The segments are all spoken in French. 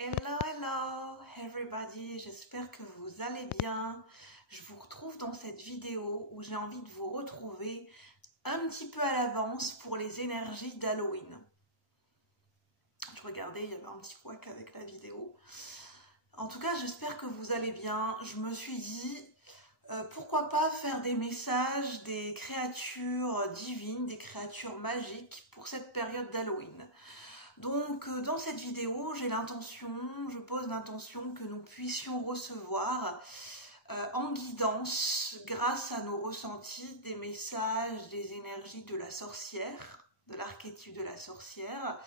Hello, hello everybody, j'espère que vous allez bien. Je vous retrouve dans cette vidéo où j'ai envie de vous retrouver un petit peu à l'avance pour les énergies d'Halloween. Je regardais, il y avait un petit couac avec la vidéo. En tout cas, j'espère que vous allez bien. Je me suis dit, pourquoi pas faire des messages des créatures divines, des créatures magiques pour cette période d'Halloween. Donc dans cette vidéo, je pose l'intention que nous puissions recevoir en guidance, grâce à nos ressentis, des messages, des énergies de la sorcière, de l'archétype de la sorcière,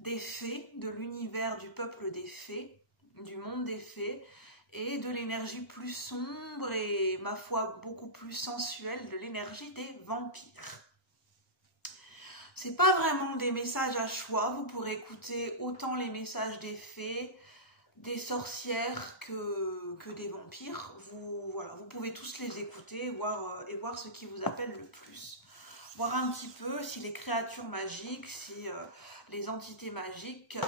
des fées, de l'univers du peuple des fées, du monde des fées, et de l'énergie plus sombre et, ma foi, beaucoup plus sensuelle, de l'énergie des vampires. C'est pas vraiment des messages à choix, vous pourrez écouter autant les messages des fées, des sorcières que des vampires. Vous pouvez tous les écouter et voir ce qui vous appelle le plus. Voir un petit peu si les créatures magiques, si les entités magiques,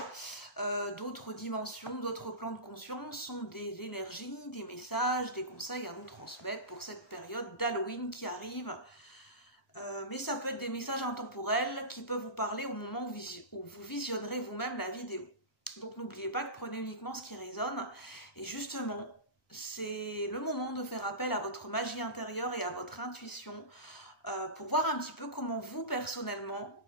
d'autres dimensions, d'autres plans de conscience sont des énergies, des messages, des conseils à nous transmettre pour cette période d'Halloween qui arrive. Mais ça peut être des messages intemporels qui peuvent vous parler au moment où vous visionnerez vous-même la vidéo. Donc n'oubliez pas que prenez uniquement ce qui résonne. Et justement, c'est le moment de faire appel à votre magie intérieure et à votre intuition pour voir un petit peu comment vous, personnellement,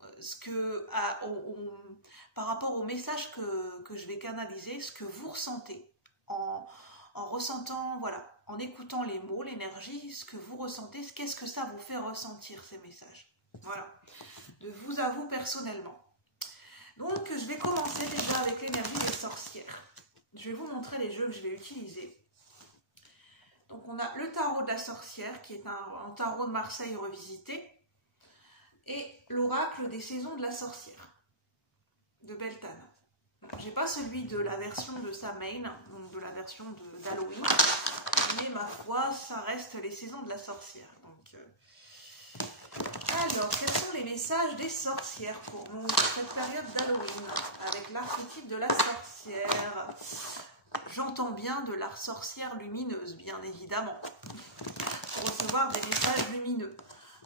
par rapport au message que je vais canaliser, ce que vous ressentez en ressentant, voilà, en écoutant les mots, l'énergie, ce que vous ressentez, qu'est-ce que ça vous fait ressentir ces messages. Voilà, de vous à vous personnellement. Donc je vais commencer déjà avec l'énergie des sorcières. Je vais vous montrer les jeux que je vais utiliser. Donc on a le tarot de la sorcière qui est un tarot de Marseille revisité et l'oracle des saisons de la sorcière de Beltane. J'ai pas celui de la version de Samhain, donc de la version d'Halloween, mais ma foi, ça reste les saisons de la sorcière. Donc, alors, quels sont les messages des sorcières pour nous pour cette période d'Halloween avec l'archétype de la sorcière? J'entends bien de la sorcière lumineuse, bien évidemment, pour recevoir des messages lumineux.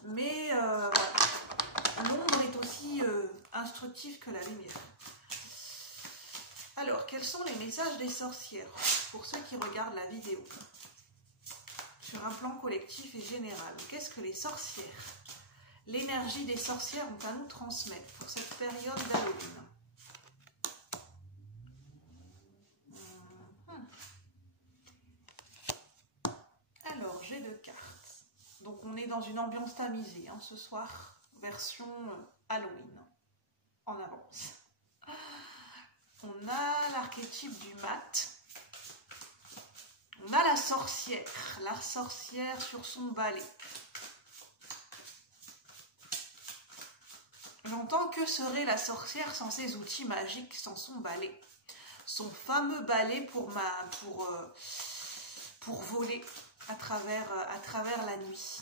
Mais voilà. L'ombre est aussi instructive que la lumière. Alors, quels sont les messages des sorcières pour ceux qui regardent la vidéo sur un plan collectif et général? Qu'est-ce que les sorcières, l'énergie des sorcières ont à nous transmettre pour cette période d'Halloween? Alors, j'ai 2 cartes. Donc, on est dans une ambiance tamisée hein, ce soir, version Halloween, en avance. On a l'archétype du mat. On a la sorcière sur son balai. J'entends que serait la sorcière sans ses outils magiques, sans son balai. Son fameux balai pour voler à travers la nuit.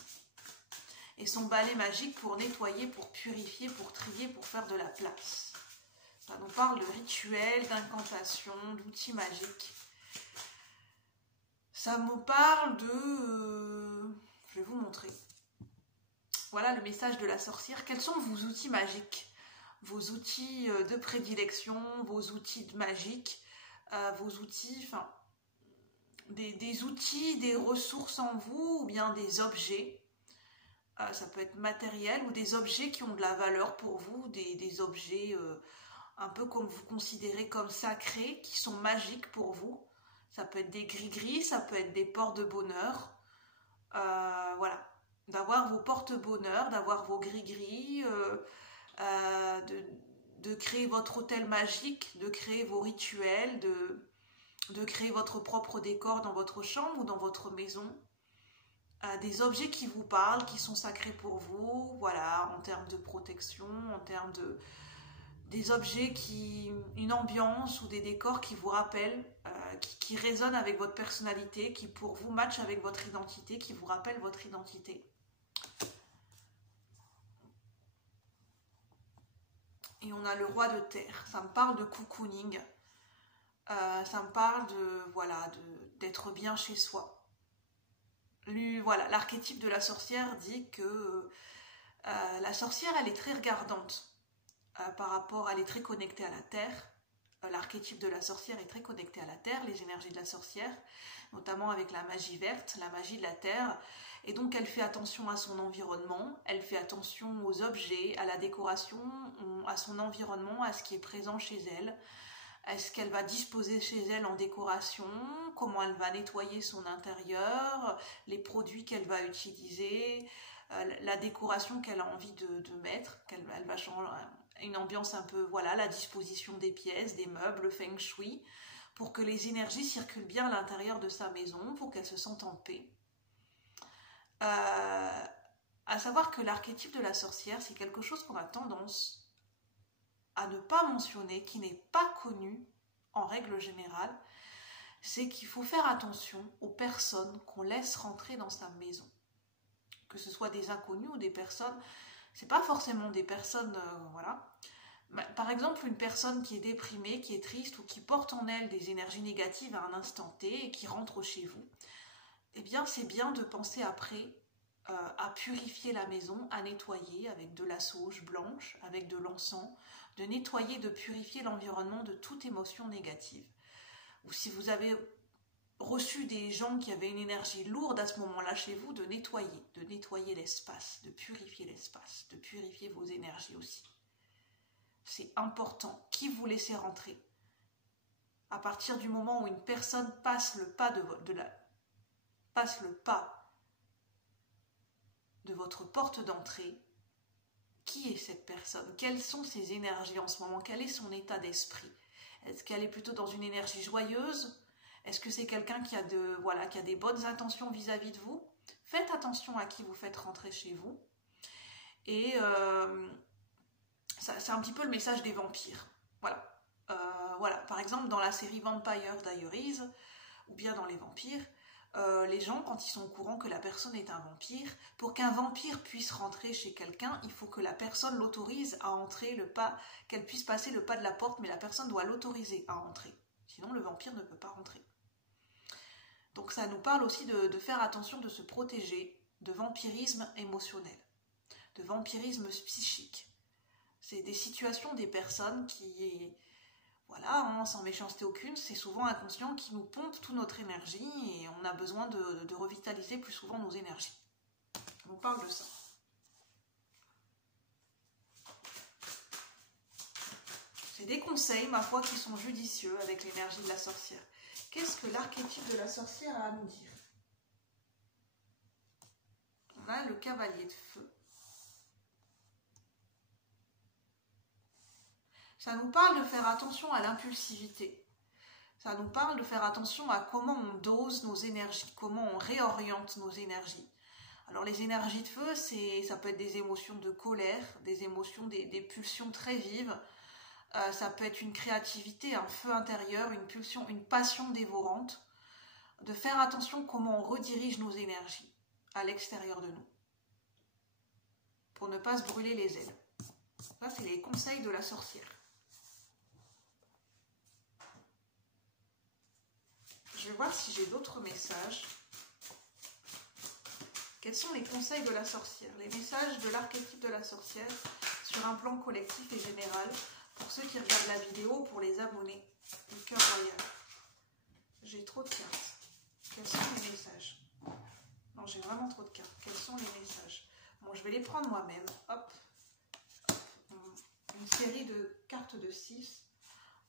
Et son balai magique pour nettoyer, pour purifier, pour trier, pour faire de la place. Ça nous parle de rituels, d'incantations, d'outils magiques. Ça me parle de... je vais vous montrer. Voilà le message de la sorcière. Quels sont vos outils magiques? Vos outils de prédilection, vos outils magiques, vos outils, enfin, des outils, des ressources en vous, ou bien des objets. Ça peut être matériel ou des objets qui ont de la valeur pour vous, des objets... un peu comme vous considérez comme sacrés, qui sont magiques pour vous. Ça peut être des gris-gris, ça peut être des porte-bonheur. Voilà, d'avoir vos porte-bonheur, d'avoir vos gris-gris, de créer votre hôtel magique, de créer vos rituels, de créer votre propre décor dans votre chambre ou dans votre maison. Des objets qui vous parlent, qui sont sacrés pour vous, voilà, en termes de protection, en termes de... des objets une ambiance ou des décors qui vous rappellent, qui résonnent avec votre personnalité, qui pour vous matchent avec votre identité, qui vous rappellent votre identité. Et on a le roi de terre, ça me parle de cocooning. ça me parle de, voilà, d'être bien chez soi. Voilà, l'archétype de la sorcière dit que la sorcière, elle est très regardante par rapport, elle est très connectée à la terre. L'archétype de la sorcière est très connecté à la terre, les énergies de la sorcière, notamment avec la magie verte, la magie de la terre. Et donc elle fait attention à son environnement, elle fait attention aux objets, à la décoration, à son environnement, à ce qui est présent chez elle. Est-ce qu'elle va disposer chez elle en décoration, comment elle va nettoyer son intérieur, les produits qu'elle va utiliser, la décoration qu'elle a envie de mettre, elle va changer une ambiance un peu, voilà, la disposition des pièces, des meubles, le feng shui, pour que les énergies circulent bien à l'intérieur de sa maison, pour qu'elle se sente en paix. À savoir que l'archétype de la sorcière, c'est quelque chose qu'on a tendance à ne pas mentionner, qui n'est pas connu en règle générale, c'est qu'il faut faire attention aux personnes qu'on laisse rentrer dans sa maison. Que ce soit des inconnus ou des personnes, c'est pas forcément des personnes, voilà. Par exemple, une personne qui est déprimée, qui est triste ou qui porte en elle des énergies négatives à un instant T et qui rentre chez vous, eh bien c'est bien de penser après à purifier la maison, à nettoyer avec de la sauge blanche, avec de l'encens, de nettoyer, de purifier l'environnement de toute émotion négative. Ou si vous avez reçu des gens qui avaient une énergie lourde à ce moment-là chez vous, de nettoyer l'espace, de purifier vos énergies aussi. C'est important. Qui vous laissez rentrer? À partir du moment où une personne passe le pas de votre porte d'entrée, qui est cette personne? Quelles sont ses énergies en ce moment? Quel est son état d'esprit? Est-ce qu'elle est plutôt dans une énergie joyeuse? Est-ce que c'est quelqu'un qui a des bonnes intentions vis-à-vis de vous? Faites attention à qui vous faites rentrer chez vous. Et c'est un petit peu le message des vampires. Voilà. Par exemple, dans la série Vampire Diaries, ou bien dans les vampires, les gens, quand ils sont au courant que la personne est un vampire, pour qu'un vampire puisse rentrer chez quelqu'un, il faut que la personne l'autorise à entrer le pas, qu'elle puisse passer le pas de la porte, mais la personne doit l'autoriser à entrer. Sinon, le vampire ne peut pas rentrer. Donc ça nous parle aussi de faire attention, de se protéger de vampirisme émotionnel, de vampirisme psychique. C'est des situations, des personnes qui, voilà, sans méchanceté aucune, c'est souvent inconscient, qui nous pompe toute notre énergie et on a besoin de revitaliser plus souvent nos énergies. On parle de ça. C'est des conseils, ma foi, qui sont judicieux avec l'énergie de la sorcière. Qu'est-ce que l'archétype de la sorcière a à nous dire? On a le cavalier de feu. Ça nous parle de faire attention à l'impulsivité. Ça nous parle de faire attention à comment on dose nos énergies, comment on réoriente nos énergies. Alors les énergies de feu, ça peut être des émotions de colère, des émotions, des pulsions très vives. Ça peut être une créativité, un feu intérieur, une pulsion, une passion dévorante. De faire attention comment on redirige nos énergies à l'extérieur de nous. Pour ne pas se brûler les ailes. Ça, c'est les conseils de la sorcière. Je vais voir si j'ai d'autres messages. Quels sont les conseils de la sorcière? Les messages de l'archétype de la sorcière sur un plan collectif et général. Pour ceux qui regardent la vidéo, pour les abonnés du cœur royal. J'ai trop de cartes. Quels sont les messages? Non, j'ai vraiment trop de cartes. Quels sont les messages? Bon, je vais les prendre moi-même. Hop. Une série de cartes de 6.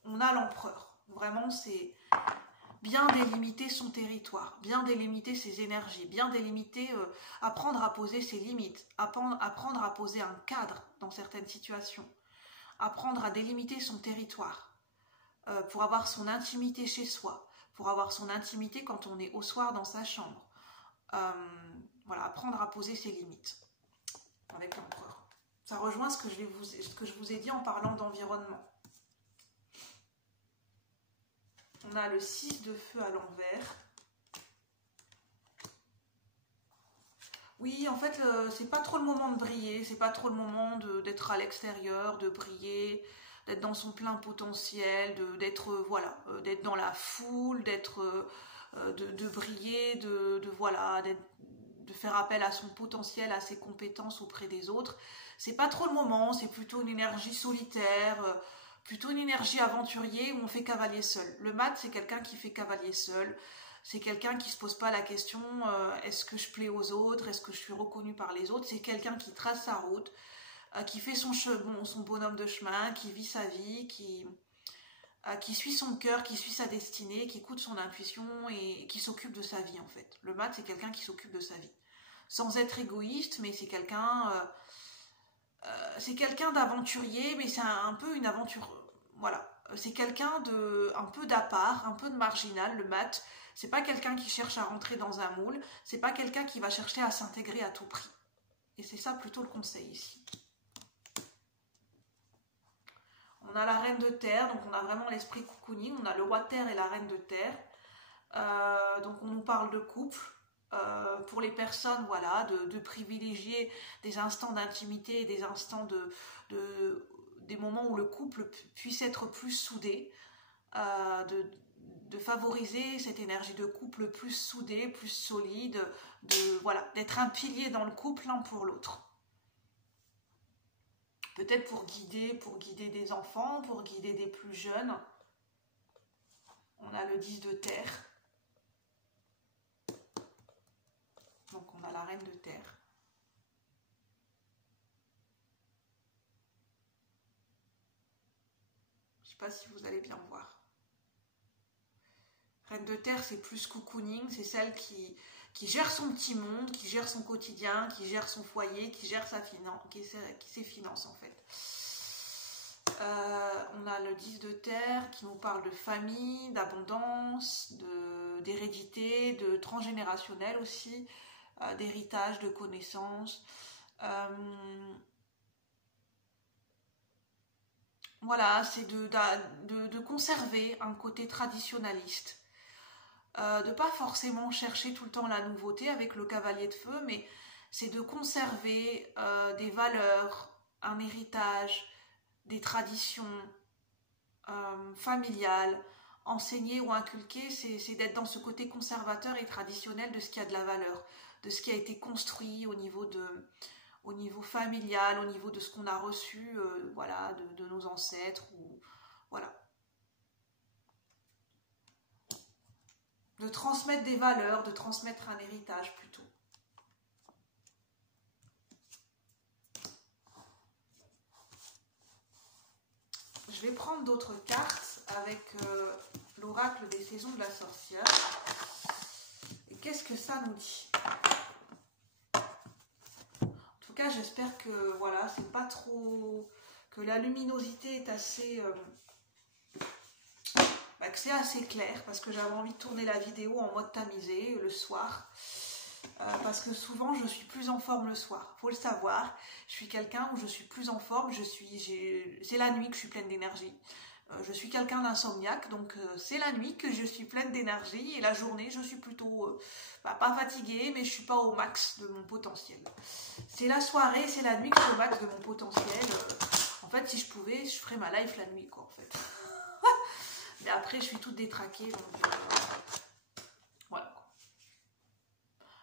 On a l'empereur. Vraiment, c'est bien délimiter son territoire, bien délimiter ses énergies, bien délimiter, apprendre à poser ses limites, apprendre à poser un cadre dans certaines situations. Apprendre à délimiter son territoire pour avoir son intimité chez soi, pour avoir son intimité quand on est au soir dans sa chambre. Voilà, apprendre à poser ses limites avec l'empereur. Ça rejoint ce que je vous ai dit en parlant d'environnement. On a le 6 de feu à l'envers. Oui, en fait, c'est pas trop le moment de briller, c'est pas trop le moment d'être à l'extérieur, de briller. d'être dans son plein potentiel, d'être voilà, d'être dans la foule, d'être de briller, voilà, de faire appel à son potentiel, à ses compétences auprès des autres. C'est pas trop le moment, c'est plutôt une énergie solitaire, plutôt une énergie aventurier où on fait cavalier seul. Le mat, c'est quelqu'un qui fait cavalier seul. C'est quelqu'un qui se pose pas la question est-ce que je plais aux autres, est-ce que je suis reconnu par les autres. C'est quelqu'un qui trace sa route, qui fait son bonhomme de chemin, qui vit sa vie, qui suit son cœur, qui suit sa destinée, qui écoute son intuition et qui s'occupe de sa vie en fait. Le mat, c'est quelqu'un qui s'occupe de sa vie. Sans être égoïste, mais c'est quelqu'un d'aventurier, mais c'est un peu une aventure. Voilà. C'est quelqu'un un peu d'à part, un peu de marginal, le mat. C'est pas quelqu'un qui cherche à rentrer dans un moule, c'est pas quelqu'un qui va chercher à s'intégrer à tout prix. Et c'est ça plutôt le conseil ici. On a la reine de terre, donc on a vraiment l'esprit cocooning, on a le roi de terre et la reine de terre. Donc on nous parle de couple. Pour les personnes, voilà, de privilégier des instants d'intimité et des instants des moments où le couple puisse être plus soudé, de favoriser cette énergie de couple plus soudée, plus solide, voilà, d'être un pilier dans le couple l'un pour l'autre. Peut-être pour guider des enfants, pour guider des plus jeunes. On a le 10 de terre. Donc on a la reine de terre. Je ne sais pas si vous allez bien voir. Reine de terre, c'est plus cocooning, c'est celle qui gère son petit monde, qui gère son quotidien, qui gère son foyer, qui gère ses finances en fait. On a le 10 de terre qui nous parle de famille, d'abondance, d'hérédité, de transgénérationnel aussi, d'héritage, de connaissances. Voilà, c'est de conserver un côté traditionnaliste. De ne pas forcément chercher tout le temps la nouveauté avec le cavalier de feu, mais c'est de conserver des valeurs, un héritage, des traditions familiales, enseignées ou inculquées, c'est d'être dans ce côté conservateur et traditionnel de ce qui a de la valeur, de ce qui a été construit au niveau familial, au niveau de ce qu'on a reçu voilà, de nos ancêtres, voilà. De transmettre des valeurs, de transmettre un héritage plutôt. Je vais prendre d'autres cartes avec l'oracle des saisons de la sorcière. Et qu'est-ce que ça nous dit ? En tout cas, j'espère que voilà, c'est pas trop, que la luminosité est assez, que c'est assez clair, parce que j'avais envie de tourner la vidéo en mode tamisé le soir. Parce que souvent je suis plus en forme le soir, faut le savoir. Je suis quelqu'un où je suis plus en forme, c'est la nuit que je suis pleine d'énergie. Je suis quelqu'un d'insomniaque, donc c'est la nuit que je suis pleine d'énergie, et la journée je suis plutôt pas fatiguée, mais je suis pas au max de mon potentiel. C'est la soirée, c'est la nuit que je suis au max de mon potentiel. En fait, si je pouvais, je ferais ma life la nuit, quoi, en fait. Mais après, je suis toute détraquée, donc voilà.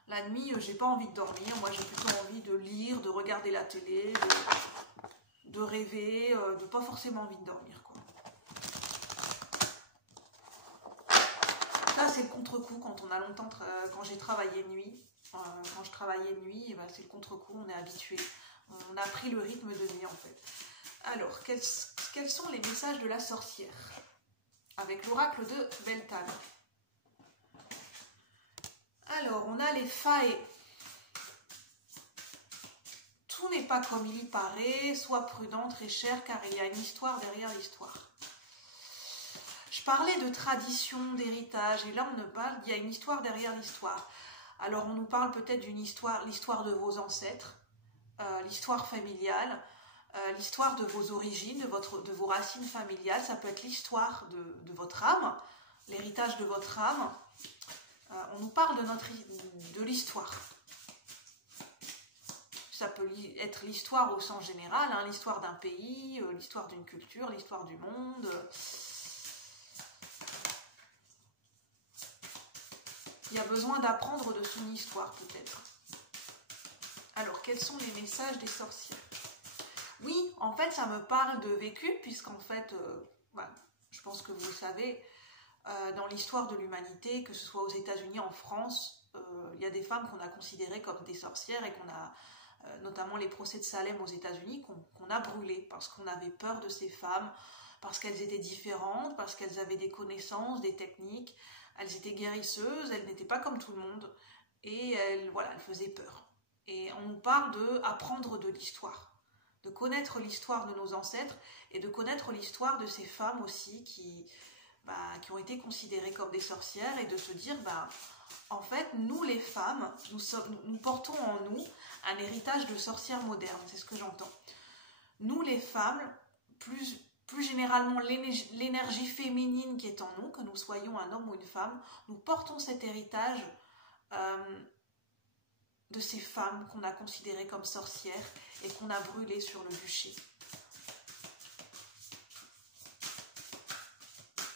La nuit, j'ai pas envie de dormir. Moi, j'ai plutôt envie de lire, de regarder la télé, de rêver, de pas forcément envie de dormir, quoi. Ça, c'est le contre-coup quand on a longtemps, quand j'ai travaillé nuit. Quand je travaillais nuit, ben, c'est le contre-coup, on est habitué. On a pris le rythme de nuit, en fait. Alors, quels sont les messages de la sorcière ? Avec l'oracle de Beltane. Alors, on a les fae. Tout n'est pas comme il y paraît, sois prudent, très cher, car il y a une histoire derrière l'histoire. Je parlais de tradition, d'héritage, et là on nous parle, il y a une histoire derrière l'histoire. Alors on nous parle peut-être d'une histoire, l'histoire de vos ancêtres, l'histoire familiale, l'histoire de vos origines, de vos racines familiales, ça peut être l'histoire de votre âme, l'héritage de votre âme. On nous parle de l'histoire. ça peut être l'histoire au sens général, hein, l'histoire d'un pays, l'histoire d'une culture, l'histoire du monde. Il y a besoin d'apprendre de son histoire peut-être. Alors, quels sont les messages des sorcières? Oui, en fait, ça me parle de vécu, puisqu'en fait, voilà, je pense que vous le savez, dans l'histoire de l'humanité, que ce soit aux États-Unis, en France, il y a des femmes qu'on a considérées comme des sorcières et qu'on a, notamment les procès de Salem aux États-Unis, qu'on a brûlés parce qu'on avait peur de ces femmes, parce qu'elles étaient différentes, parce qu'elles avaient des connaissances, des techniques, elles étaient guérisseuses, elles n'étaient pas comme tout le monde et elles faisaient peur. Et on nous parle d'apprendre de l'histoire, de connaître l'histoire de nos ancêtres et de connaître l'histoire de ces femmes aussi qui ont été considérées comme des sorcières et de se dire, en fait, nous les femmes, nous portons en nous un héritage de sorcières modernes, c'est ce que j'entends. Nous les femmes, plus généralement l'énergie féminine qui est en nous, que nous soyons un homme ou une femme, nous portons cet héritage de ces femmes qu'on a considérées comme sorcières et qu'on a brûlées sur le bûcher.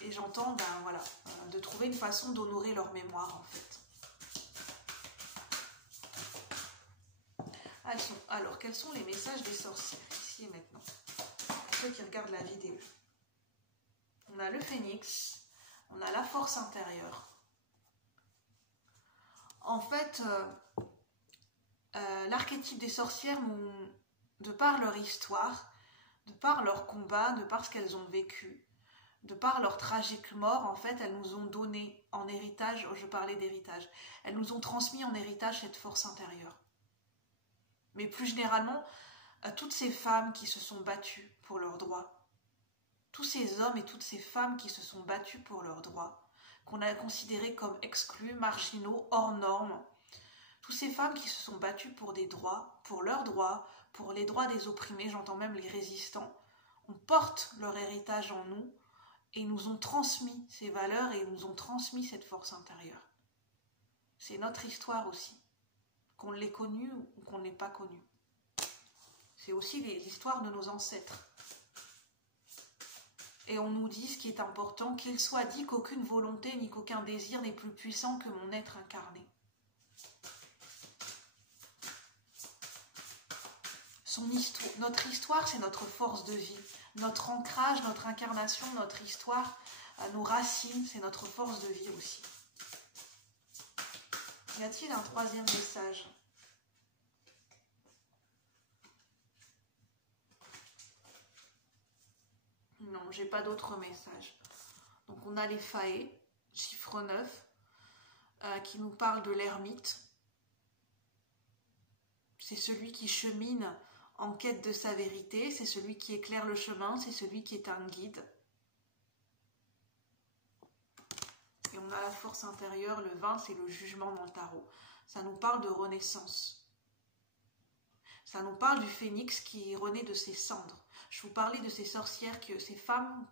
Et j'entends de trouver une façon d'honorer leur mémoire en fait. Alors, quels sont les messages des sorcières ici et maintenant? Pour ceux qui regardent la vidéo. On a le phénix, on a la force intérieure. En fait, l'archétype des sorcières, de par leur histoire, de par leur combat, de par ce qu'elles ont vécu, de par leur tragique mort, en fait, elles nous ont donné en héritage, je parlais d'héritage, elles nous ont transmis en héritage cette force intérieure. Mais plus généralement, à toutes ces femmes qui se sont battues pour leurs droits, tous ces hommes et toutes ces femmes qui se sont battus pour leurs droits, qu'on a considérés comme exclus, marginaux, hors normes, toutes ces femmes qui se sont battues pour des droits, pour leurs droits, pour les droits des opprimés, j'entends même les résistants, on porte leur héritage en nous et nous ont transmis ces valeurs et nous ont transmis cette force intérieure. C'est notre histoire aussi, qu'on l'ait connue ou qu'on ne l'ait pas connue. C'est aussi l'histoire de nos ancêtres. Et on nous dit ce qui est important, qu'il soit dit qu'aucune volonté ni qu'aucun désir n'est plus puissant que mon être incarné. Notre histoire, c'est notre force de vie. Notre ancrage, notre incarnation, notre histoire, nos racines, c'est notre force de vie aussi. Y a-t-il un troisième message ? Non, j'ai pas d'autre message. Donc on a les faées, chiffre 9, qui nous parle de l'ermite. C'est celui qui chemine en quête de sa vérité, c'est celui qui éclaire le chemin, c'est celui qui est un guide. Et on a la force intérieure, le 20, c'est le jugement dans le tarot. Ça nous parle de renaissance. Ça nous parle du phénix qui renaît de ses cendres. Je vous parlais de ces sorcières, ces femmes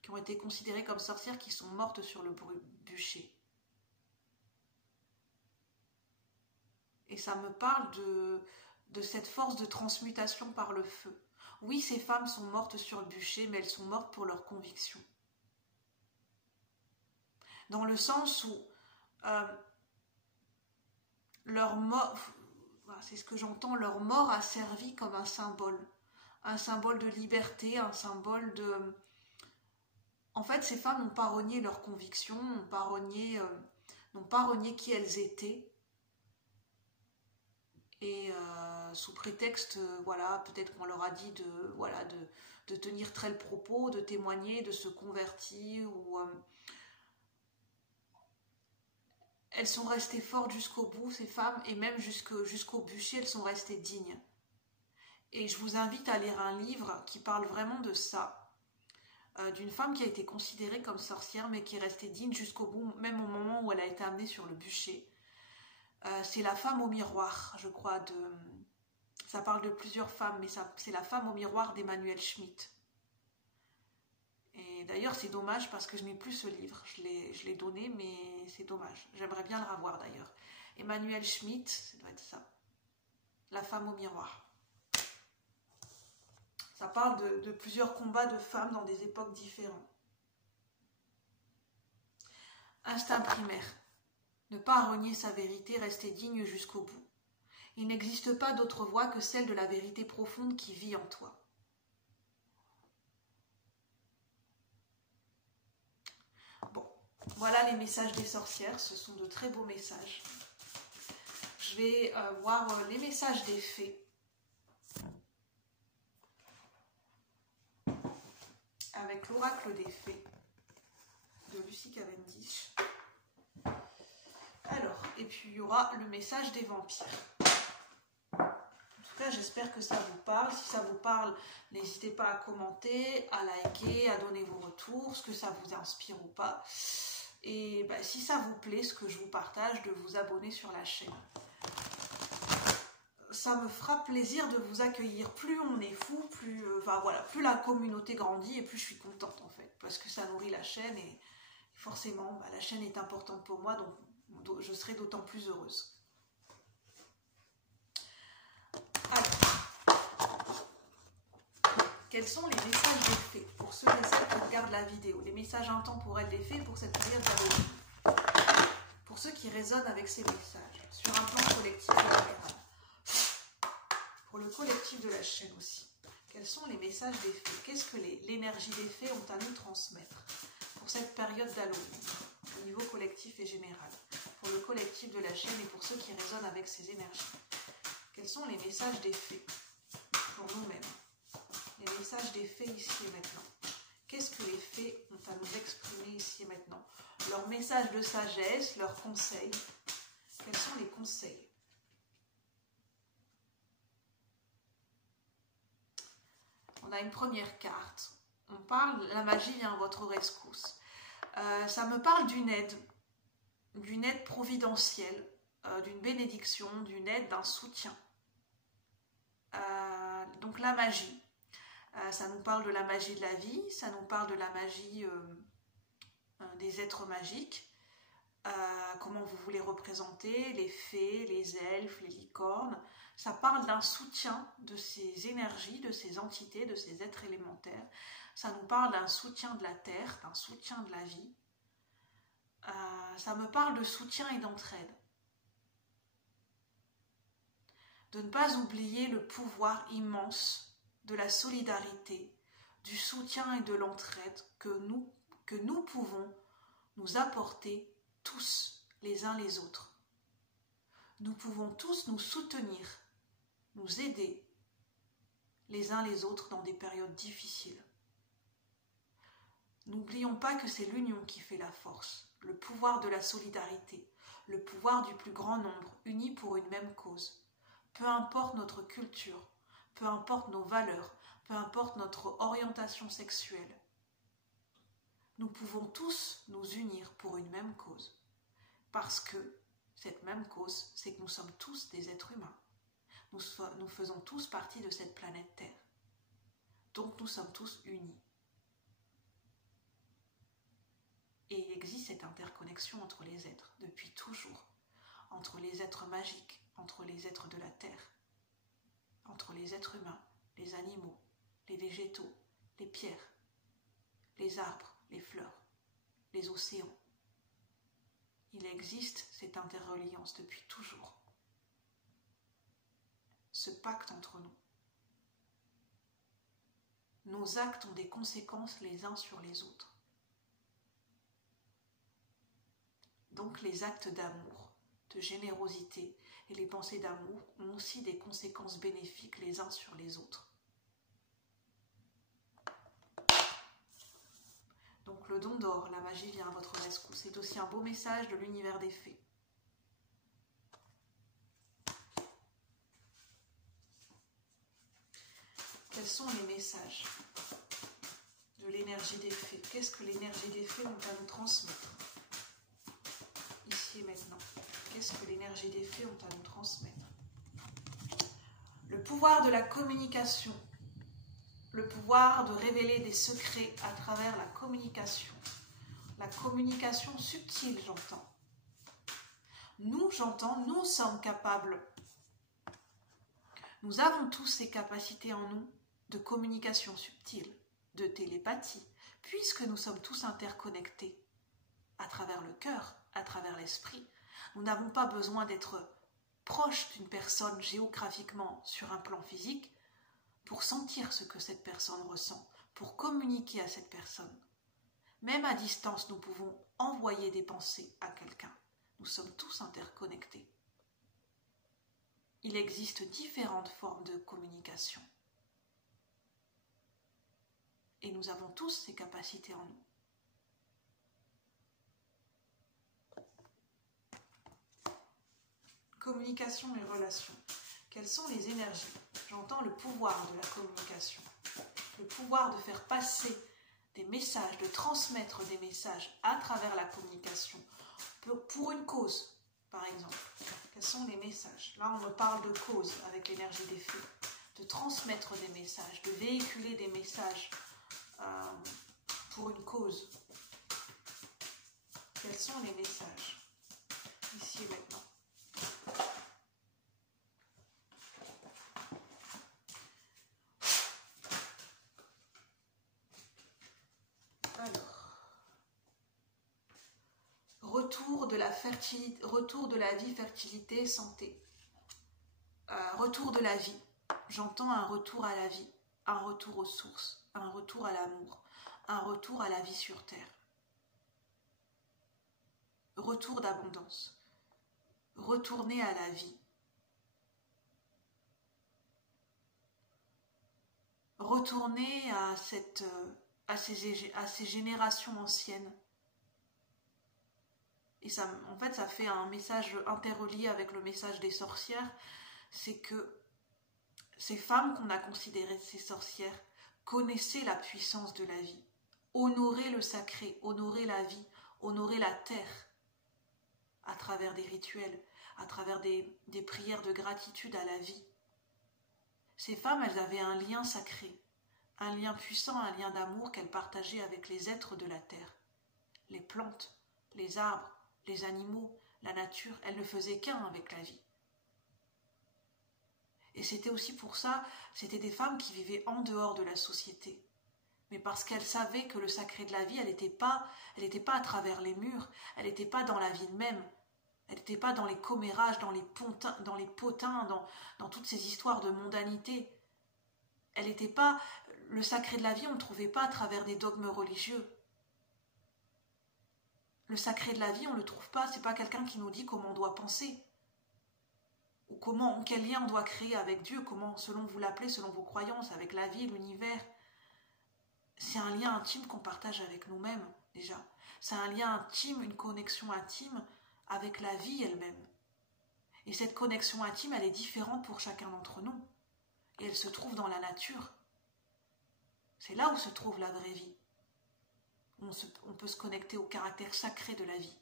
qui ont été considérées comme sorcières qui sont mortes sur le bûcher. Et ça me parle de cette force de transmutation par le feu. Oui, ces femmes sont mortes sur le bûcher, mais elles sont mortes pour leurs convictions. Dans le sens où leur mort, c'est ce que j'entends, leur mort a servi comme un symbole de liberté, un symbole de... En fait, ces femmes n'ont pas renié leurs convictions, n'ont pas renié qui elles étaient. Et sous prétexte, peut-être qu'on leur a dit de tenir tel propos, de témoigner, de se convertir, ou elles sont restées fortes jusqu'au bout, ces femmes, et même jusqu'au bûcher, elles sont restées dignes. Et je vous invite à lire un livre qui parle vraiment de ça, d'une femme qui a été considérée comme sorcière, mais qui est restée digne jusqu'au bout, même au moment où elle a été amenée sur le bûcher. C'est La femme au miroir, je crois. Ça parle de plusieurs femmes, mais c'est La femme au miroir d'Emmanuel Schmitt. Et d'ailleurs, c'est dommage parce que je n'ai plus ce livre. Je l'ai donné, mais c'est dommage. J'aimerais bien le revoir d'ailleurs. Emmanuel Schmitt, ça doit être ça. la femme au miroir. Ça parle de plusieurs combats de femmes dans des époques différentes. Instinct primaire. Ne pas renier sa vérité, rester digne jusqu'au bout. Il n'existe pas d'autre voie que celle de la vérité profonde qui vit en toi. Bon, voilà les messages des sorcières, ce sont de très beaux messages. Je vais voir les messages des fées. Avec l'oracle des fées de Lucy Cavendish. Alors, et puis il y aura le message des vampires. En tout cas, j'espère que ça vous parle. Si ça vous parle, n'hésitez pas à commenter, à liker, à donner vos retours, ce que ça vous inspire ou pas. Et bah, si ça vous plaît, ce que je vous partage, de vous abonner sur la chaîne. Ça me fera plaisir de vous accueillir. Plus on est fou, plus, plus la communauté grandit et plus je suis contente en fait. Parce que ça nourrit la chaîne et forcément, bah, la chaîne est importante pour moi, donc je serai d'autant plus heureuse. Alors, quels sont les messages des fées pour ceux et celles qui regardent la vidéo? Les messages intemporels des fées pour cette période d'Halloween. Pour ceux qui résonnent avec ces messages, sur un plan collectif et général. Pour le collectif de la chaîne aussi. Quels sont les messages des fées? Qu'est-ce que l'énergie des fées ont à nous transmettre pour cette période d'Halloween, au niveau collectif et général, pour le collectif de la chaîne et pour ceux qui résonnent avec ces énergies? Quels sont les messages des fées pour nous-mêmes? Les messages des fées ici et maintenant. Qu'est-ce que les fées ont à nous exprimer ici et maintenant? Leurs messages de sagesse, leurs conseils. Quels sont les conseils? On a une première carte. On parle, la magie vient à votre rescousse. Ça me parle d'une aide providentielle, d'une bénédiction, d'une aide, d'un soutien. Donc la magie, ça nous parle de la magie de la vie, ça nous parle de la magie des êtres magiques, comment vous voulez représenter, les fées, les elfes, les licornes. Ça parle d'un soutien de ces énergies, de ces entités, de ces êtres élémentaires. Ça nous parle d'un soutien de la terre, d'un soutien de la vie. Ça me parle de soutien et d'entraide. De ne pas oublier le pouvoir immense de la solidarité, du soutien et de l'entraide que nous pouvons nous apporter tous les uns les autres. Nous pouvons tous nous soutenir, nous aider les uns les autres dans des périodes difficiles. N'oublions pas que c'est l'union qui fait la force, le pouvoir de la solidarité, le pouvoir du plus grand nombre, unis pour une même cause. Peu importe notre culture, peu importe nos valeurs, peu importe notre orientation sexuelle, nous pouvons tous nous unir pour une même cause. Parce que cette même cause, c'est que nous sommes tous des êtres humains. Nous faisons tous partie de cette planète Terre. Donc nous sommes tous unis. Et il existe cette interconnexion entre les êtres, depuis toujours. Entre les êtres magiques, entre les êtres de la Terre, entre les êtres humains, les animaux, les végétaux, les pierres, les arbres, les fleurs, les océans. Il existe cette interreliance depuis toujours. Ce pacte entre nous. Nos actes ont des conséquences les uns sur les autres. Donc les actes d'amour, de générosité et les pensées d'amour ont aussi des conséquences bénéfiques les uns sur les autres. Donc le don d'or, la magie vient à votre rescousse. C'est aussi un beau message de l'univers des fées. Quels sont les messages de l'énergie des fées? Qu'est-ce que l'énergie des fées ont à nous transmettre? Ici et maintenant. Qu'est-ce que l'énergie des fées ont à nous transmettre? Le pouvoir de la communication. Le pouvoir de révéler des secrets à travers la communication. La communication subtile, j'entends. Nous sommes capables Nous avons tous ces capacités en nous de communication subtile, de télépathie, puisque nous sommes tous interconnectés à travers le cœur, à travers l'esprit. Nous n'avons pas besoin d'être proches d'une personne géographiquement sur un plan physique pour sentir ce que cette personne ressent, pour communiquer à cette personne. Même à distance, nous pouvons envoyer des pensées à quelqu'un. Nous sommes tous interconnectés. Il existe différentes formes de communication. Et nous avons tous ces capacités en nous. Communication et relations. Quelles sont les énergies? J'entends le pouvoir de la communication. Le pouvoir de faire passer des messages, de transmettre des messages à travers la communication. Pour une cause, par exemple. Quels sont les messages? Là, on me parle de cause avec l'énergie des feux. De transmettre des messages, de véhiculer des messages pour une cause. Quels sont les messages? Ici et maintenant. Alors, retour de la fertilité, retour de la vie, fertilité, santé. Retour de la vie. J'entends un retour à la vie, un retour aux sources, un retour à l'amour, un retour à la vie sur terre. Retour d'abondance. Retourner à la vie. Retourner à ces générations anciennes. Et ça, en fait, ça fait un message interrelié avec le message des sorcières, c'est que ces femmes qu'on a considérées ces sorcières connaissaient la puissance de la vie, honoraient le sacré, honoraient la vie, honoraient la terre, à travers des rituels, à travers des prières de gratitude à la vie. Ces femmes, elles avaient un lien sacré, un lien puissant, un lien d'amour qu'elles partageaient avec les êtres de la terre. Les plantes, les arbres, les animaux, la nature, elles ne faisaient qu'un avec la vie. Et c'était aussi pour ça, c'était des femmes qui vivaient en dehors de la société. Mais parce qu'elles savaient que le sacré de la vie, elle n'était pas à travers les murs, elle n'était pas dans la ville même, elle n'était pas dans les commérages, dans les potins, dans toutes ces histoires de mondanité. Elle n'était pas, le sacré de la vie, on ne le trouvait pas à travers des dogmes religieux. Le sacré de la vie, on ne le trouve pas, c'est pas quelqu'un qui nous dit comment on doit penser. Ou quel lien on doit créer avec Dieu, comment, selon vous l'appelez, selon vos croyances, avec la vie, l'univers. C'est un lien intime qu'on partage avec nous-mêmes, déjà. C'est un lien intime, une connexion intime avec la vie elle-même. Et cette connexion intime, elle est différente pour chacun d'entre nous. Et elle se trouve dans la nature. C'est là où se trouve la vraie vie. On peut se connecter au caractère sacré de la vie.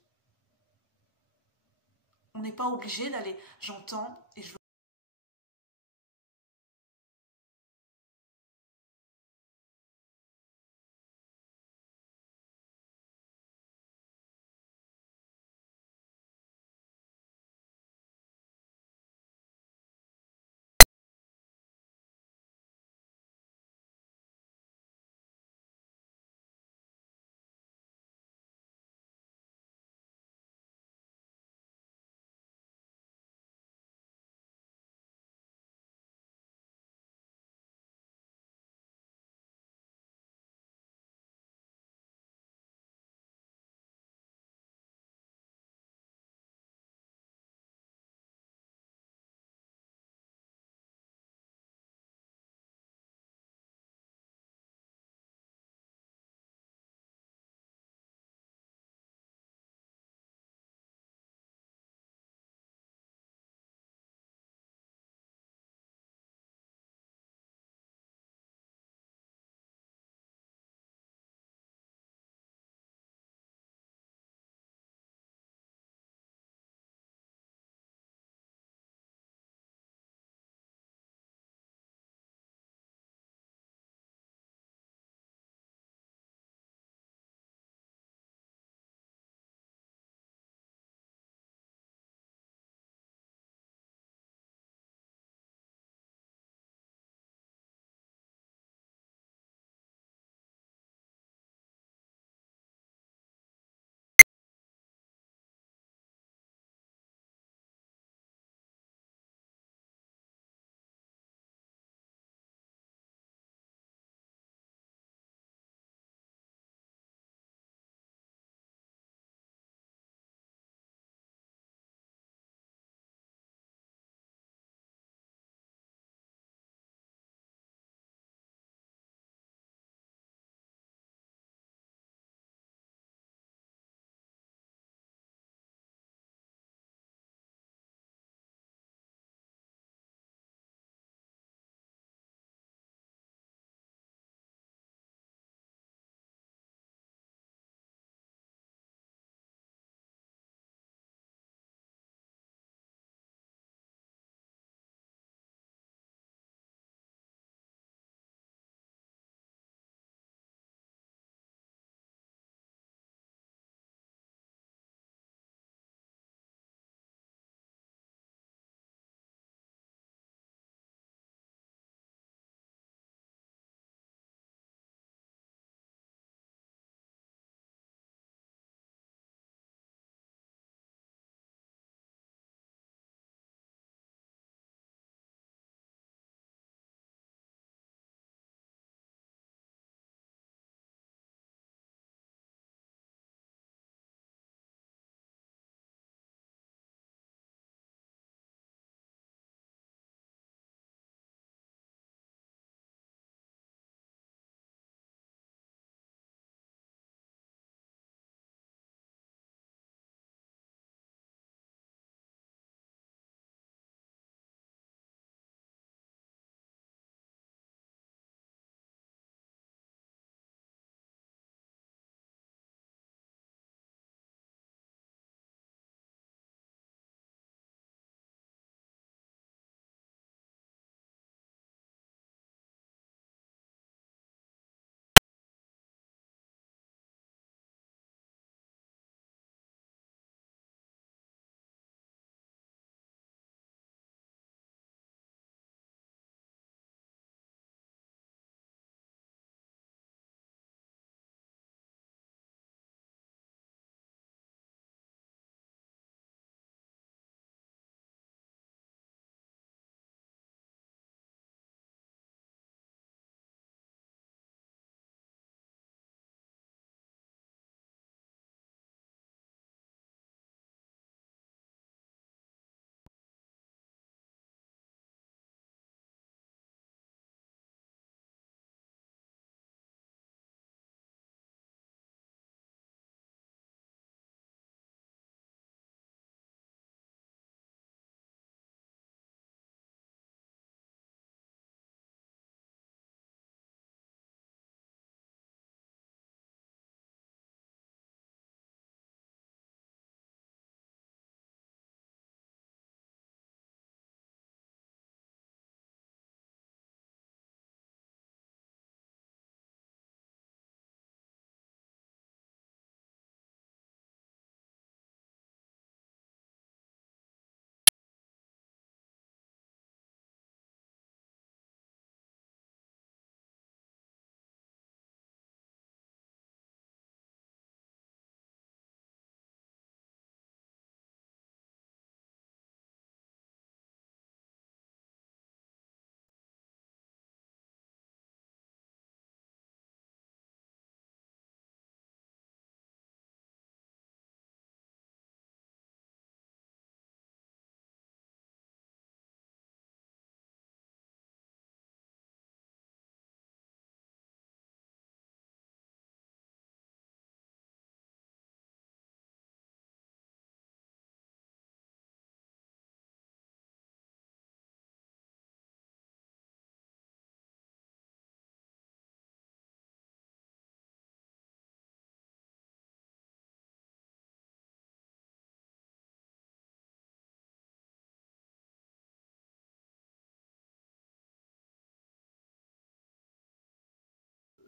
On n'est pas obligé d'aller, j'entends, et je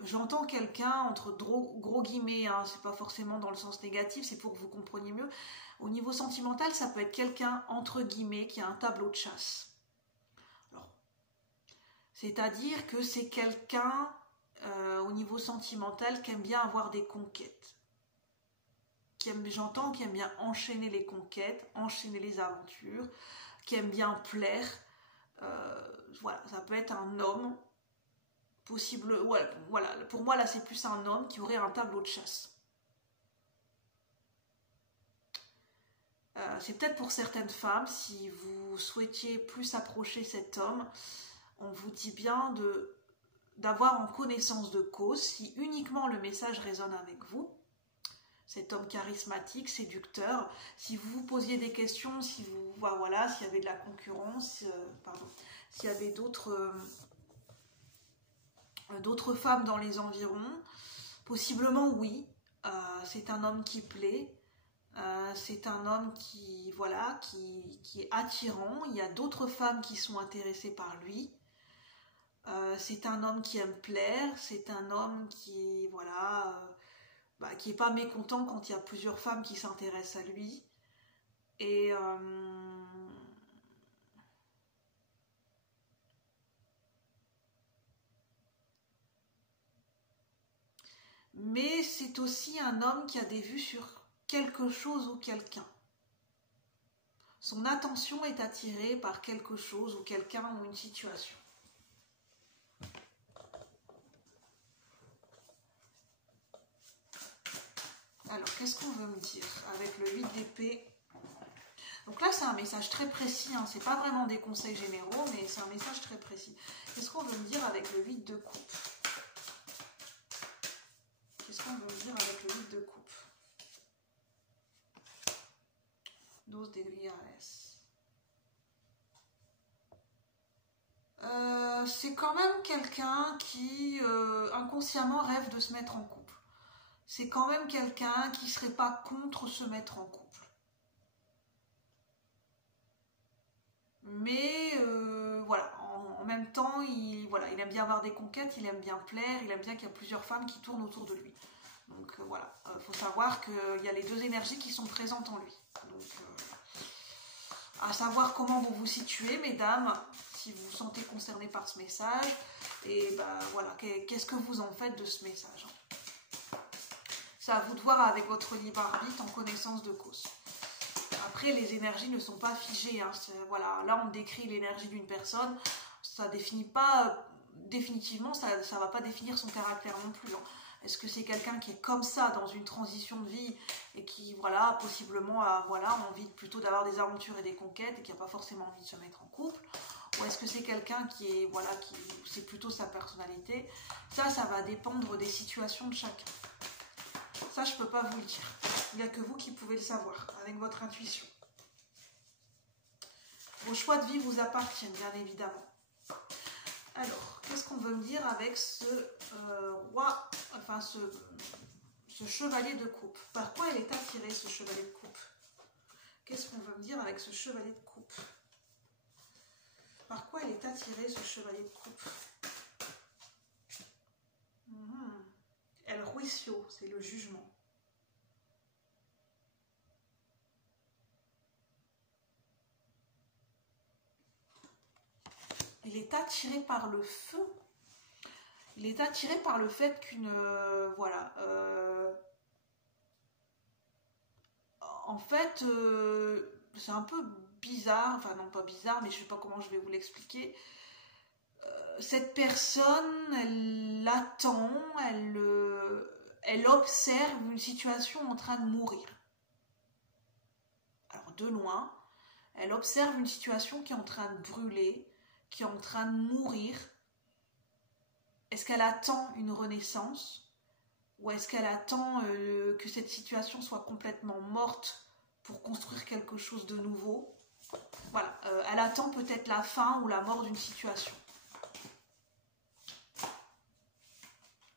j'entends quelqu'un entre gros guillemets, hein, c'est pas forcément dans le sens négatif, c'est pour que vous compreniez mieux. Au niveau sentimental, ça peut être quelqu'un entre guillemets qui a un tableau de chasse. C'est-à-dire que c'est quelqu'un au niveau sentimental qui aime bien avoir des conquêtes. J'entends qui aime bien enchaîner les conquêtes, enchaîner les aventures, qui aime bien plaire. Voilà, ça peut être un homme. Possible, ouais, voilà, pour moi là c'est plus un homme qui aurait un tableau de chasse. C'est peut-être pour certaines femmes, si vous souhaitiez plus approcher cet homme, on vous dit bien d'avoir en connaissance de cause, si uniquement le message résonne avec vous, cet homme charismatique, séducteur, si vous vous posiez des questions, si vous, voilà, s'il y avait de la concurrence, s'il y avait d'autres femmes dans les environs, possiblement oui, c'est un homme qui plaît, c'est un homme qui, voilà, qui est attirant, il y a d'autres femmes qui sont intéressées par lui, c'est un homme qui aime plaire, c'est un homme qui, voilà, qui n'est pas mécontent quand il y a plusieurs femmes qui s'intéressent à lui, et mais c'est aussi un homme qui a des vues sur quelque chose ou quelqu'un. Son attention est attirée par quelque chose ou quelqu'un ou une situation. Alors, qu'est-ce qu'on veut me dire avec le 8 d'épée? Donc là, c'est un message très précis, hein. C'est pas vraiment des conseils généraux, mais c'est un message très précis. Qu'est-ce qu'on veut me dire avec le 8 de coupe? Qu'est-ce qu'on veut me dire avec le 8 de coupe? Dos de Griales. C'est quand même quelqu'un qui inconsciemment rêve de se mettre en couple. C'est quand même quelqu'un qui ne serait pas contre se mettre en couple. Mais voilà, en même temps, il aime bien avoir des conquêtes, il aime bien plaire, il aime bien qu'il y a plusieurs femmes qui tournent autour de lui. Donc voilà, faut savoir qu'il y a les deux énergies qui sont présentes en lui. Donc à savoir comment vous vous situez, mesdames, si vous vous sentez concerné par ce message, et voilà, qu'est-ce que vous en faites de ce message? C'est à vous de voir avec votre libre arbitre en connaissance de cause. Après, les énergies ne sont pas figées, hein. Voilà, là on décrit l'énergie d'une personne, ça définit pas, définitivement, ça ne va pas définir son caractère non plus, hein. Est-ce que c'est quelqu'un qui est comme ça dans une transition de vie et qui, voilà, possiblement a envie plutôt d'avoir des aventures et des conquêtes et qui n'a pas forcément envie de se mettre en couple? Ou est-ce que c'est quelqu'un qui est, voilà, c'est plutôt sa personnalité? Ça va dépendre des situations de chacun. Ça, je ne peux pas vous le dire. Il n'y a que vous qui pouvez le savoir, avec votre intuition. Vos choix de vie vous appartiennent, bien évidemment. Alors, qu'est-ce qu'on veut me dire avec ce roi, enfin ce chevalier de coupe? Par quoi il est attiré, ce chevalier de coupe? Qu'est-ce qu'on veut me dire avec ce chevalier de coupe? Par quoi il est attiré, ce chevalier de coupe? El Juicio, c'est le jugement. Il est attiré par le feu. Il est attiré par le fait qu'une... voilà. En fait, c'est un peu bizarre. Enfin, non, pas bizarre, mais je ne sais pas comment je vais vous l'expliquer. Cette personne, elle attend, elle observe une situation en train de mourir. Alors, de loin, elle observe une situation qui est en train de brûler, qui est en train de mourir. Est-ce qu'elle attend une renaissance ou est-ce qu'elle attend que cette situation soit complètement morte pour construire quelque chose de nouveau? Voilà, elle attend peut-être la fin ou la mort d'une situation.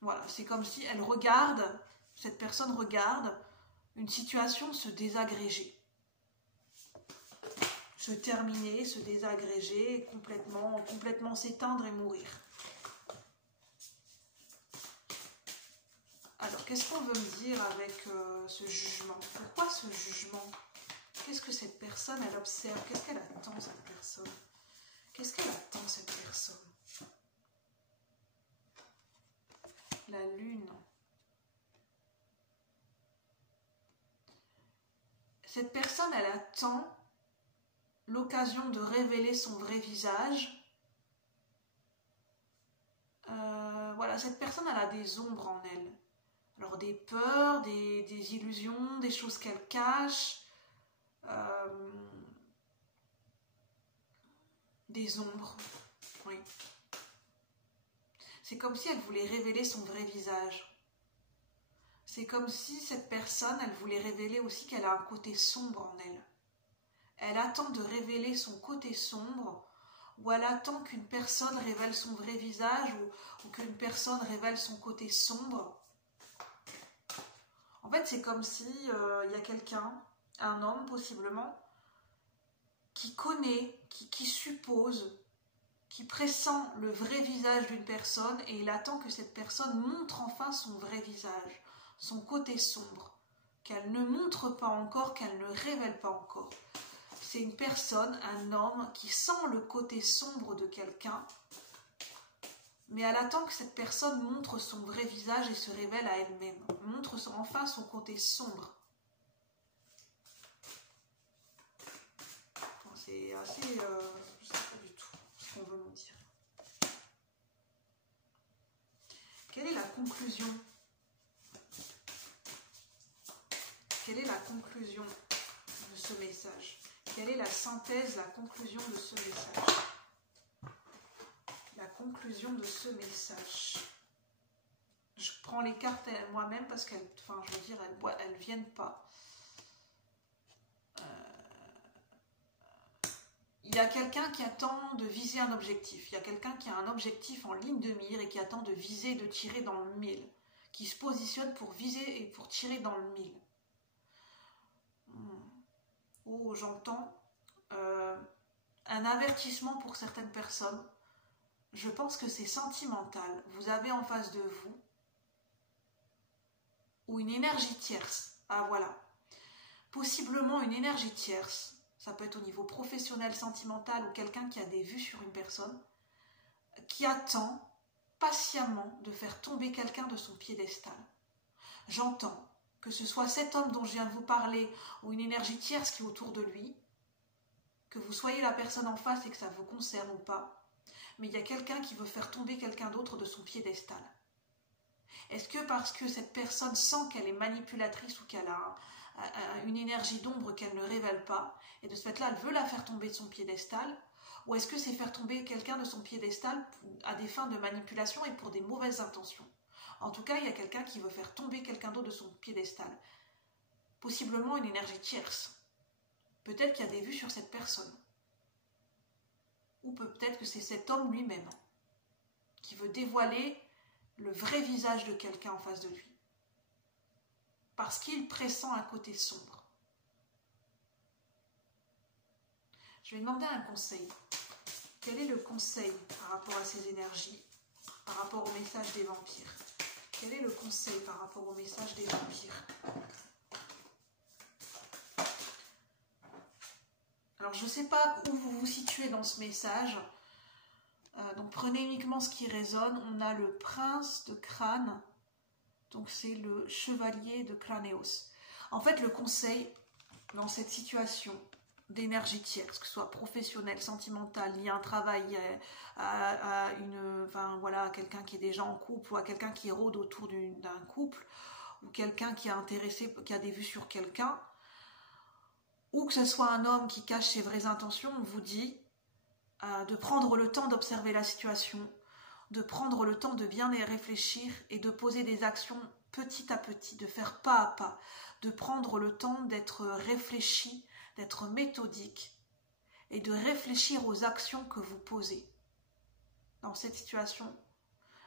Voilà, c'est comme si elle regarde, cette personne regarde une situation se désagréger. Se terminer, se désagréger, complètement s'éteindre et mourir. Alors, qu'est-ce qu'on veut me dire avec ce jugement? Pourquoi ce jugement? Qu'est-ce que cette personne, elle observe? Qu'est-ce qu'elle attend, cette personne? Qu'est-ce qu'elle attend, cette personne? La lune. Cette personne, elle attend l'occasion de révéler son vrai visage. Voilà, cette personne, elle a des ombres en elle. Alors des peurs, des illusions, des choses qu'elle cache, des ombres, oui. C'est comme si elle voulait révéler son vrai visage. C'est comme si cette personne, elle voulait révéler aussi qu'elle a un côté sombre en elle. Elle attend de révéler son côté sombre, ou elle attend qu'une personne révèle son vrai visage, ou qu'une personne révèle son côté sombre. En fait, c'est comme si y a quelqu'un, un homme possiblement, qui connaît, qui suppose, qui pressent le vrai visage d'une personne et il attend que cette personne montre enfin son vrai visage, son côté sombre, qu'elle ne montre pas encore, qu'elle ne révèle pas encore. C'est une personne, un homme qui sent le côté sombre de quelqu'un, mais elle attend que cette personne montre son vrai visage et se révèle à elle-même, montre enfin son côté sombre. Enfin, c'est assez... je ne sais pas du tout ce qu'on veut nous dire. Quelle est la conclusion? Quelle est la conclusion de ce message? Quelle est la synthèse, la conclusion de ce message? La conclusion de ce message. Je prends les cartes moi-même parce qu'elles, enfin, je veux dire, elles viennent pas. Il y a quelqu'un qui attend de viser un objectif. Il y a quelqu'un qui a un objectif en ligne de mire et qui attend de viser, de tirer dans le mille. Qui se positionne pour viser et pour tirer dans le mille. Oh, j'entends un avertissement pour certaines personnes. Je pense que c'est sentimental. Vous avez en face de vous ou une énergie tierce. Ah voilà. Possiblement une énergie tierce. Ça peut être au niveau professionnel, sentimental ou quelqu'un qui a des vues sur une personne qui attend patiemment de faire tomber quelqu'un de son piédestal. J'entends que ce soit cet homme dont je viens de vous parler ou une énergie tierce qui est autour de lui, que vous soyez la personne en face et que ça vous concerne ou pas, mais il y a quelqu'un qui veut faire tomber quelqu'un d'autre de son piédestal. Est-ce que parce que cette personne sent qu'elle est manipulatrice ou qu'elle a une énergie d'ombre qu'elle ne révèle pas, et de ce fait-là, elle veut la faire tomber de son piédestal, ou est-ce que c'est faire tomber quelqu'un de son piédestal à des fins de manipulation et pour des mauvaises intentions? En tout cas, il y a quelqu'un qui veut faire tomber quelqu'un d'autre de son piédestal. Possiblement une énergie tierce. Peut-être qu'il y a des vues sur cette personne. Ou peut-être que c'est cet homme lui-même qui veut dévoiler le vrai visage de quelqu'un en face de lui. Parce qu'il pressent un côté sombre. Je vais demander un conseil. Quel est le conseil par rapport à ces énergies, par rapport au message des vampires? Quel est le conseil par rapport au message des vampires? Alors, je ne sais pas où vous vous situez dans ce message. Donc, prenez uniquement ce qui résonne. On a le prince de crâne. Donc, c'est le chevalier de Cranéos. En fait, le conseil dans cette situation d'énergie tierce, que ce soit professionnelle, sentimentale, liée à un travail, à quelqu'un qui est déjà en couple, ou à quelqu'un qui rôde autour d'un couple, ou quelqu'un qui est intéressé, qui a des vues sur quelqu'un, ou que ce soit un homme qui cache ses vraies intentions, on vous dit de prendre le temps d'observer la situation, de prendre le temps de bien y réfléchir et de poser des actions petit à petit, de faire pas à pas, de prendre le temps d'être réfléchi, d'être méthodique et de réfléchir aux actions que vous posez dans cette situation,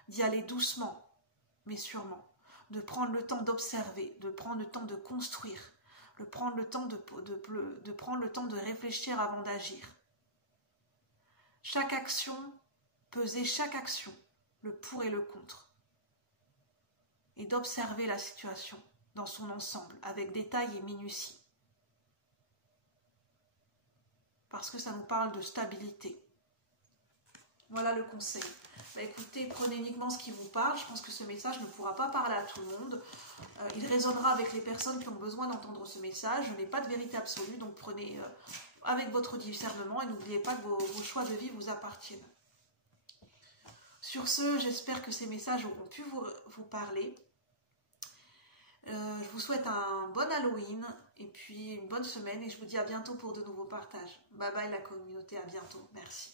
d'y aller doucement, mais sûrement, de prendre le temps d'observer, de prendre le temps de construire, de prendre le temps de réfléchir avant d'agir. Chaque action, peser chaque action, le pour et le contre. et d'observer la situation dans son ensemble, avec détail et minutie. Parce que ça nous parle de stabilité. Voilà le conseil. Bah écoutez, prenez uniquement ce qui vous parle. Je pense que ce message ne pourra pas parler à tout le monde. Il résonnera avec les personnes qui ont besoin d'entendre ce message. Je n'ai pas de vérité absolue, donc prenez avec votre discernement et n'oubliez pas que vos choix de vie vous appartiennent. Sur ce, j'espère que ces messages auront pu vous parler. Je vous souhaite un bon Halloween et puis une bonne semaine et je vous dis à bientôt pour de nouveaux partages. Bye bye la communauté, à bientôt. Merci.